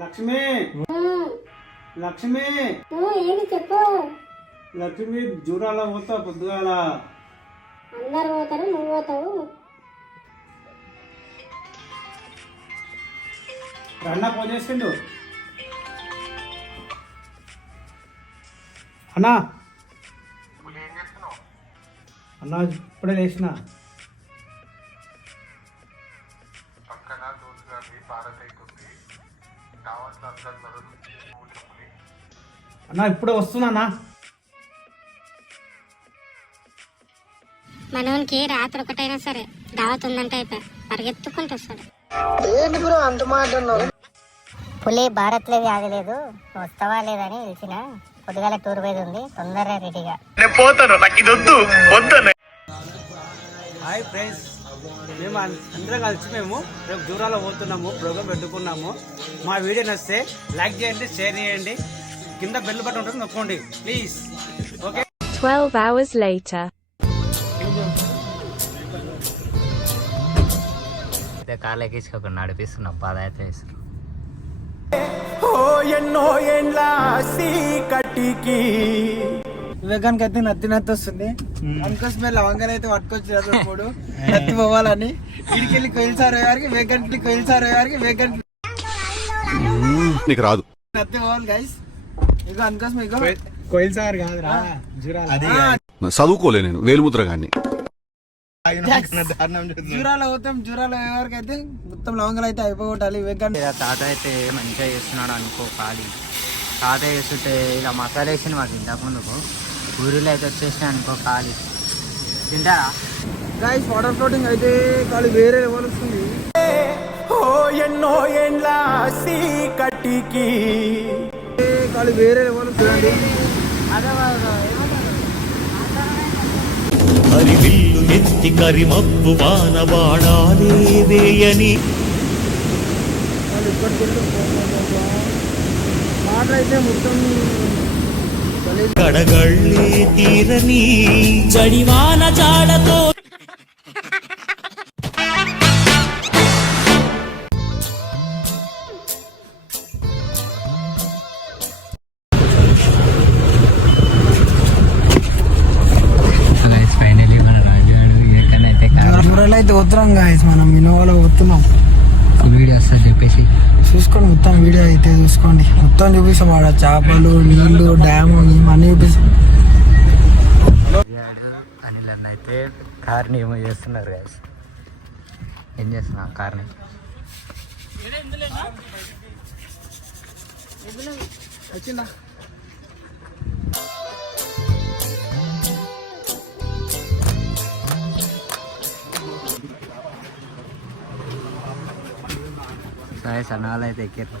లక్ష్మి లక్ష్మి ఏంటి చెప్పు. లక్ష్మి జూరాల పోతా పొద్దుగాల. అందరు పోతారు, నువ్వు పోతావు. రన్నా ఫోన్ చేసిండు. అన్నా అన్నా ఇప్పుడే లేచిన. అన్నా ఇప్పుడే వస్తున్నా. మనోనికి రాత్రి ఒకటైనా సరే దావత్ ఉందంటే అయిపోయి పరిగెత్తుకుంటూ వస్తాడు. పులి భారత్లేది ఆగలేదు, వస్తావా లేదని తెలిసిన. పొద్దుగాల టూర్ పోయేది ఉంది, తొందరగా రెడీగా. హాయ్ ఫ్రెండ్స్, మేము అందరం కలిసి రేపు జూరాలో పోతున్నాము. ప్రోగ్రామ్ పెట్టుకున్నాము. మా వీడియో నచ్చితే లైక్ చేయండి, షేర్ చేయండి, కింద బెల్ బటన్ ఉంటుంది నొక్కండి ప్లీజ్. ఓకే. 12 hours later. కార్లో ఎక్కించుకోకుండా నడిపిస్తున్నాం, పాదయాత్ర చేస్తున్నాం. వివేకానికి అయితే నత్తి వస్తుంది. అందుకోసం మేము లవంగాలు అయితే పట్టుకొచ్చి నత్తి పోవాలని వీడికెళ్ళి కొయిల్సారు గారికి, వివేకానికి కొయిల్సారు గారికి, వివేకానికి నీకు రాదు నత్తి పోవాలి గైస్. ఇగో అందుకోసం ఇగో కొయిల్సార్ కాదురా చదువుకోలే నేను వేలుముద్ర గాని. జూరాలో పోతాం. జూరాలో ఎవరికి అయితే మొత్తం లవంగాలు అయితే అయిపోగొట్టాలి. వివేకాన్ని తాత అయితే మంచిగా చేస్తున్నాడు అనుకో. ఖాళీ తాత చేస్తుంటే ఇలా మసాలా వేసింది మాకు ఇంతకుముందుకు. ఊరిలో అయితే వచ్చేసినాయి అనుకో ఖాళీ. తింటారా గైస్? వాటర్ ఫ్లోటింగ్ అయితే ఖాళీ వేరే లెవెల్ వస్తుంది. ఎన్నో ఎండ్ల కట్టికి ఖాళీ వేరే లెవెల్ వస్తుంది. హరివిల్లు ఎత్తి కరిమప్పు వానవాడాలే వేయని వాటర్ అయితే మొత్తం కడగళ్ళే తీరని జడివాన జాడతో జూరాలో అయితే వస్తున్నాం గాయస్. మనం ఇన్నోవాలో వస్తున్నాం. వీడియో వస్తుంది చెప్పేసి చూసుకోండి, మొత్తం వీడియో అయితే చూసుకోండి. మొత్తం చూపిస్తాం. ఆడ చేపలు, నీళ్లు, డ్యామ్ ఇవన్నీ చూపిస్తాం. అనిల్ అన్న అయితే కార్ని ఏమో చేస్తున్నారు గాయస్. ఏం చేస్తున్నా కార్ని? వచ్చిందా? సన్నాలు అయితే ఎక్కారు.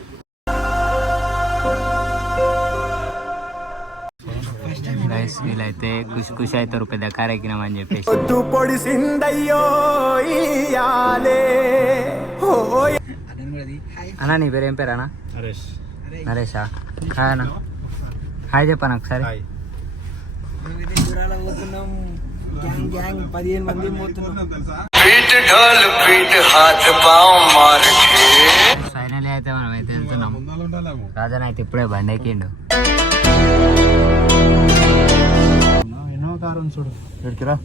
గైస్ వీళ్ళైతే ఖుషి ఖుషి అవుతారు పెద్ద కార్ ఎక్కినామని చెప్పేసి. అన్నా నీ పేరు ఏం పేరు అన్నా? నరేషా? హాయ్ అన్న, హాయ్ చెప్పాను ఒకసారి. గ్యాంగ్ 15 మంది ఫైనలీ అయితే మనం అయితే వెళ్తున్నాం. రాజన్ అయితే ఇప్పుడే బండి ఎక్కిండు. ఎన్నో కారు చూడు. ఎక్కడికిరా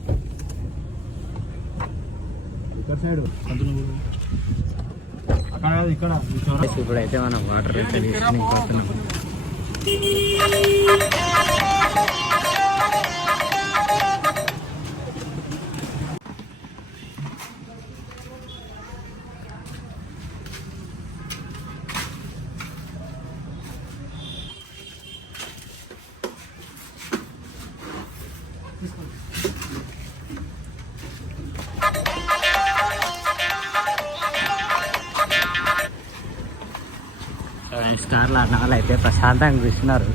ఇక్కడ ఇప్పుడైతే మనం వాటర్ అయితే తీసుకుని పోతున్నాం. స్టార్లు అన్నాళ్ళు అయితే ప్రశాంతంగా కూర్చున్నారు.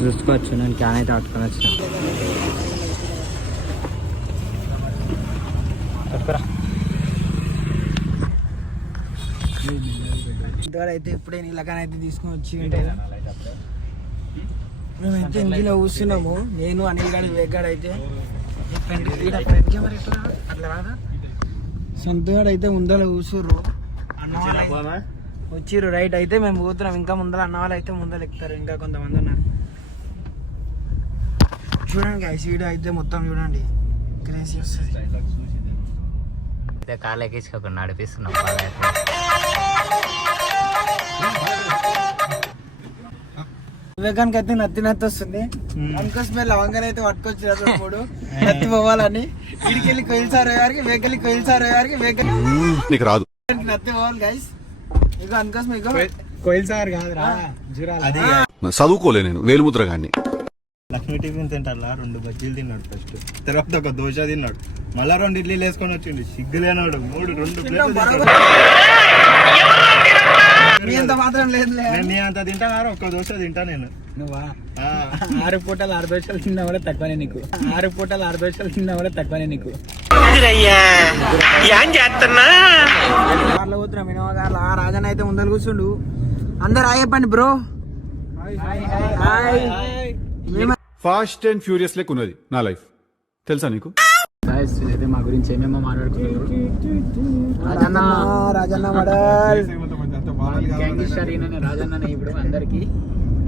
చూసుకోవచ్చు. నేను క్యాన్ అయితే పట్టుకొని వచ్చిన. అయితే ఇప్పుడే నీళ్ళకనైతే తీసుకొని వచ్చి మేమైతే ఇందులో కూర్చున్నాము. నేను అనిల్ గాడి వేగాడు అయితే సొంతగాడు అయితే ముందర కూర్చుర్రు. వచ్చిర్రు రైట్. అయితే మేము పోతున్నాం. ఇంకా ముందర అన్న వాళ్ళు అయితే ముందర ఎక్కుతారు. ఇంకా కొంతమంది ఉన్నారు. చూడండి గైస్, వీడియో అయితే మొత్తం చూడండి, క్రేజీ వస్తుంది. అయితే కాళ్ళు ఎక్కించుకోకుండా నడిపిస్తున్నాం. వివేకానికి అయితే నత్తి వస్తుంది. అంకుస్ మీద లవంగాలు అయితే పట్టుకొచ్చారు మూడు నత్తి పోవాలని. వీడికెళ్ళి కొయిల్సారు గారికి, వేకెళ్ళి కొయిల్సారు గారికి, వేకెళ్ళి నీకు రాదు. నత్తి పోవాలి గైస్. ఇగో అంకుస్ మీకు కొయిల్సారు కాదురా, జురాల. చదువుకోలే నేను వేలుముద్ర గాన్ని. లక్ష్మీ టిఫిన్ తింటారా 2 బజ్జీలు తిన్నాడు ఫస్ట్, తర్వాత ఒక దోశ తిన్నాడు, మళ్ళా 2 ఇడ్లీలు వేసుకొని వచ్చిండు. సిగ్గులేనాడు 2 ప్లేట్లు. మీ అంత మాత్రం లేదు. నేను నీ అంత తింటా, ఒక్క దోశ తింటా నేను. నువ్వా 6 పూటలు 6 దోశలు తిన్నా కూడా తక్కువనే నీకు. 6 పూటలు 6 దోశలు తిన్నా కూడా తక్కువనే నీకు. కార్లో పోతున్నాం, ఇనోవా కార్లో. రాజన్న అయితే ముందర కూర్చుండు. అందరు హాయ్ చెప్పండి బ్రో. ఫాస్ట్ అండ్ ఫ్యూరియస్ లెక్క ఉన్నది నా లైఫ్, తెలుసా నీకు? అయితే మా గురించి ఏమేమో మాట్లాడుకున్నారు. రాజన్న మడల్ రాజన్న ఇప్పుడు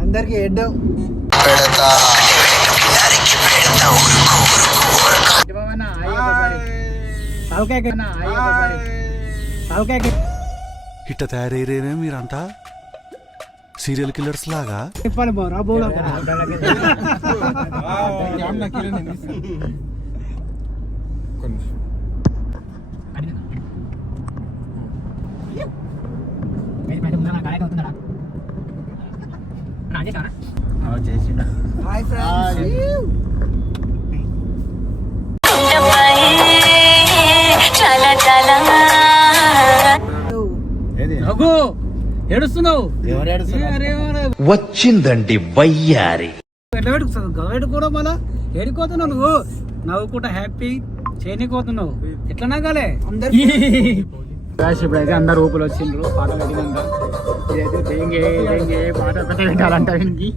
అందరికి హెడ్. ఇట్ట తయారయ్యేనే మీరంతా సీరియల్ కిల్లర్స్ లాగా. చెప్పాలి బాబు హాయ్ ఫ్రెండ్స్. ఏడుస్తున్నావు? వచ్చిందండి వయ్యారి. ఎట్లా పెట్టుకున్నావు కూడా మళ్ళా ఏడిపోతున్నావు నువ్వు? నవ్వుకుంటా హ్యాపీ చేయనిపోతున్నావు. ఎట్లా నవ్వాలే అందరు? ఇప్పుడైతే అందరు ఊపులు వచ్చిండ్రు. పాట పెట్టినాక ఇదైతే దేంగే దేంగే పాట ఒకటే పెట్టాలంట. వీనికి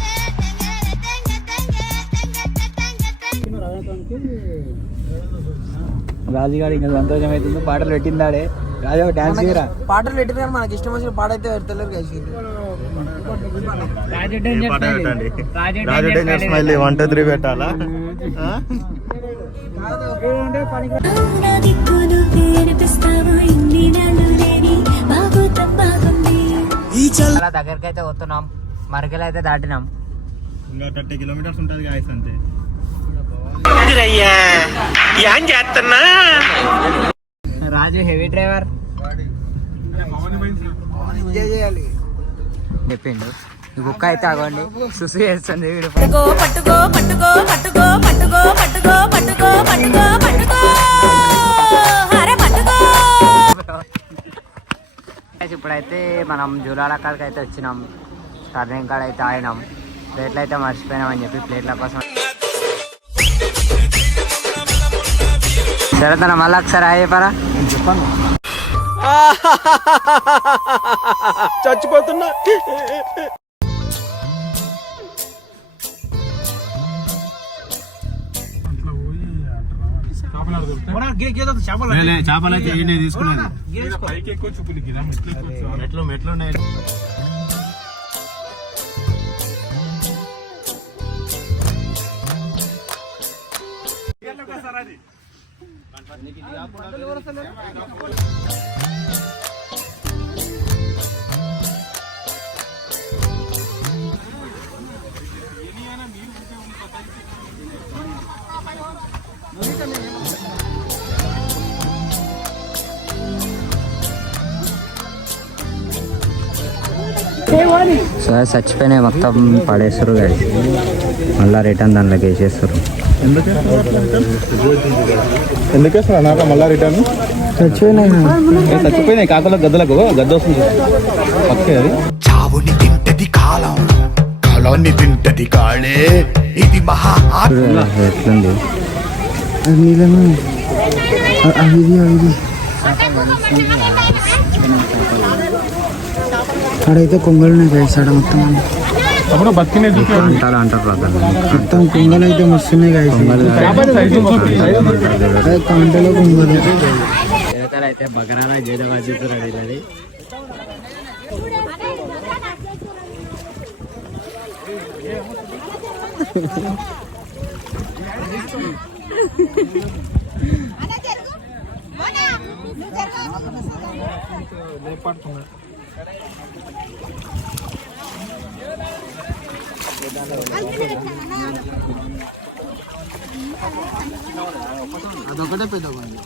రాజుగాడు ఇంకా సంతోషం అవుతుంది. పాటలు పెట్టిందాడే రాజు. డాన్స్ చేయరా? పాటలు పెట్టినా మనకి ఇష్టం వచ్చిన పాట అయితే పెడతలేరు కలిసి. 1 2 3 పెట్టాలా? దగ్గరికి అయితే వస్తున్నాం. మరకలు అయితే దాటినాం. ఇంకా 30 కిలోమీటర్స్ ఉంటుంది గాయస్ అంతే. రాజు హెవీ డ్రైవర్ ఎంజాయ్ చేయాలి చెప్పిండు. ఈ కుక్క అయితే ఆగండి సుసు చేస్తుంది. వీడు ఇప్పుడైతే మనం జూలాల కాడికి అయితే వచ్చినాం. టర్నింగ్ కాడ అయితే ఆగినాం. ప్లేట్లు అయితే మర్చిపోయినామని చెప్పి ప్లేట్ల కోసం. సరే తన మళ్ళీ ఒకసారి అయ్యేపారా చెప్పాను. చచ్చిపోతున్నా. చేపలు అయితే తీసుకున్నాను. మెట్లు ఉన్నాయి. సో చచ్చిపోయినాయి మొత్తం పడేస్తారు కదా. మళ్ళీ రిటర్న్ దాంట్లోకి వేసేస్తారు. ఎందుకు వేస్తున్నా నాకు మళ్ళా రిటర్న్? చచ్చిపోయినాయి కాకలకు గద్దలకు గద్ద వస్తుంది. చావుని తింటది కాలం, కాలాన్ని తింటది కాళే. ఇది మహా ఎట్లుంది అక్కడైతే కొంగలు ఉన్నాయి గైసాడ మొత్తం. అప్పుడు బతికినే అంటారు మొత్తం కొంగలు అయితే మస్తున్నాయి గైసాడలో కొంగలు. అయితే బకరాలా జైలు చూస్తున్నాడు. అదొకటే పెద్దగా ఉంది.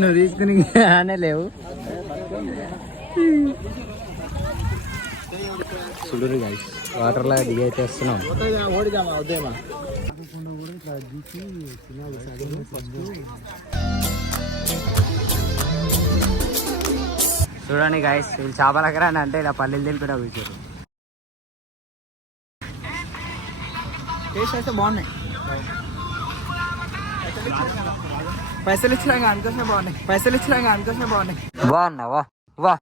నువ్వు తీసుకుని అనే లేవు. చూడు గైస్ వాటర్లో దిగి అయితే వస్తున్నాం. చూడండి గైస్ వీళ్ళు చేపల దగ్గర అంటే ఇలా పల్లెలు తెలిపిన కూర్చోరు. టేస్ట్ అయితే బాగున్నాయి. పైసలు ఇచ్చినాక అనుకోసమే బాగున్నాయి. బాగున్నావా వా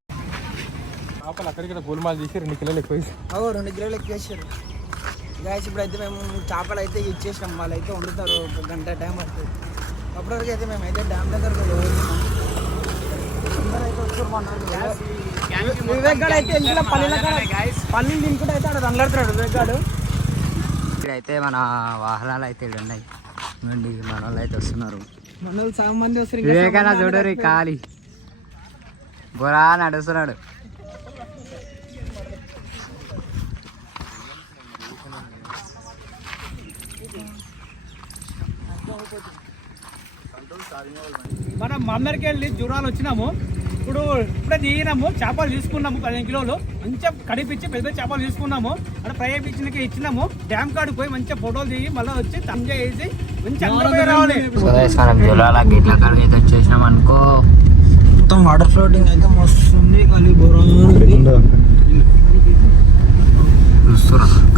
అక్కడికి గోల్మాల్ చేసి 2 కిలోలు ఎక్కువ 2 కిలోలు ఎక్కువ వేసారు గాయస్. ఇప్పుడైతే మేము చేపలు అయితే ఇచ్చేసాం. వాళ్ళైతే వండుతారు, 1 గంట టైం పడుతుంది. అప్పటివరకు అయితే మేమైతే డ్యామ్ దగ్గరకు వివేక్ గాడు అయితే వెళ్ళిన పల్లీలు తినుకుంటే అయితే అక్కడ రంగడుతున్నాడు వివేక్ గాడు. ఇక్కడైతే మన వాహనాలు అయితే ఇక్కడ ఉన్నాయి. నుండి మన వాళ్ళు అయితే వస్తున్నారు. మనోళ్ళు సగం మంది వస్తారు. వివేకన్నా చూడరు ఖాళీ బొరా నడుస్తున్నాడు. మనం మందరికి వెళ్ళి జూరాలు వచ్చినాము. ఇప్పుడే దిగినాము, చేపలు తీసుకున్నాము 15 కిలోలు. మంచిగా కడిపించి పెద్ద చేపలు తీసుకున్నాము. అక్కడ ఫ్రై అయిపించినకి ఇచ్చినాము. డ్యామ్ కాడికి పోయి మంచిగా ఫోటోలు దిగి మళ్ళీ వచ్చి ఎంజాయ్ చేసి మంచిగా రావాలి. మనం జూరాల గిట్ల కాడికి అయితే వచ్చేసినాం అనుకో. మొత్తం వాటర్ ఫ్లోటింగ్ అయితే మస్తుంది. కానీ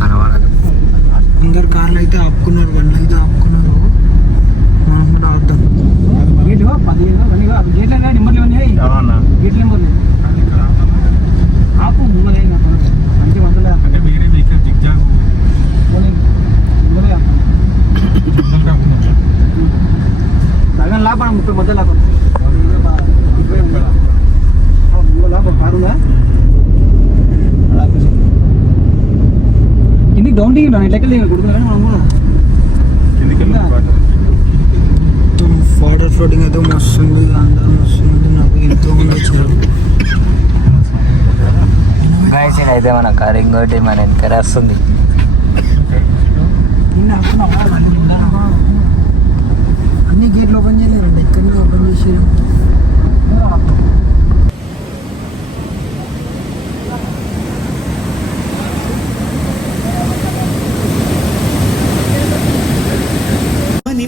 కనవాడదు. అందరు కార్లు అయితే ఆపుకున్నారు, బండ్లు అయితే ఆపుకున్నారు. మనం కూడా ఆపుదాం. గేట్లు 15 గేట్ల నెంబర్లు ఉన్నాయి. గేట్ల నెంబర్లు ఆపు ముందే మంచి వందలే అంటే వేరే వెహికల్ జిగ్జాగ్ సగం లాభం 30 మధ్య లాభం లాభం కారుగా కిందికి డౌన్ దిగి లెక్కలు దిగి కుడుతుంది. మనం వాటర్ ఫ్లోటింగ్ అయితే మస్తుంది. అందరూ మస్తుంది. నాకు ఎంతో మంది వచ్చారు. గాయస్ అయితే మన కార్ ఇంకోటి మన వెనక వస్తుంది. అన్ని గేట్లు ఓపెన్ చేయలేదండి, ఇక్కడనే ఓపెన్ చేసి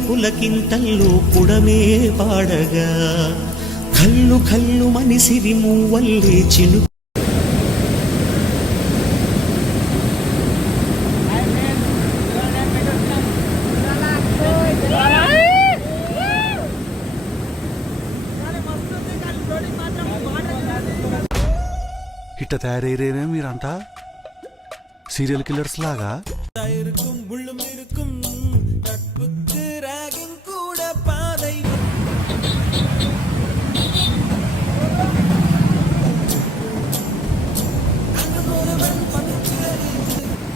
పులకింతల్లో పుడమే పాడగా కళ్ళు కళ్ళు మనిసిరి మూవల్లే చిను. ఇట్ట తయారయ్యేనే మీరంతా సీరియల్ కిల్లర్స్ లాగా.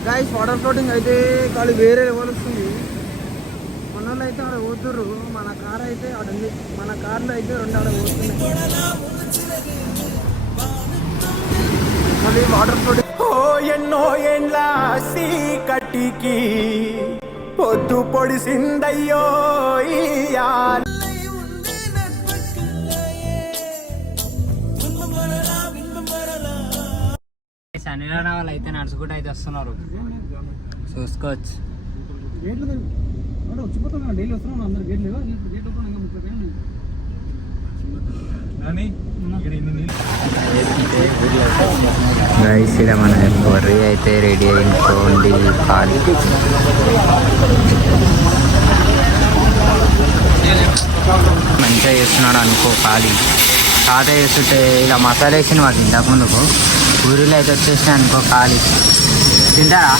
గాయస్ వాటర్ ఫ్లోటింగ్ అయితే కాదు వేరే లెవెల్ వస్తుంది. మన వాళ్ళు అయితే ఆడ పోతుర్రు. మన కార్ అయితే ఆడ ఉంది. మన కార్లో అయితే 2 ఆడ పోతున్నాయి. మళ్ళీ వాటర్ ఫ్లోటింగ్ ఎన్నో ఏండ్ల కటికి పొద్దు పొడిసిందయ్యో శనివారం వాళ్ళు అయితే నడుచుకుంటూ అయితే వస్తున్నారు, చూసుకోవచ్చు. గేట్లు వచ్చిపోతున్నాం, డైలీ వస్తున్నాం అందరు. గేట్లు గేట్ ఓపెన్ గైస్ ఇక్కడ మన కర్రీ అయితే రెడీ అయిపోండి. ఖాళీ మంచిగా చేస్తున్నాడు అనుకో. ఖాళీ తాత చేస్తుంటే ఇలా మసాలా వేసిన మాకు ఇంతకు ముందుకు ఊరిలో అయితే వచ్చేసినాయి అనుకో. ఖాళీ తింటారా?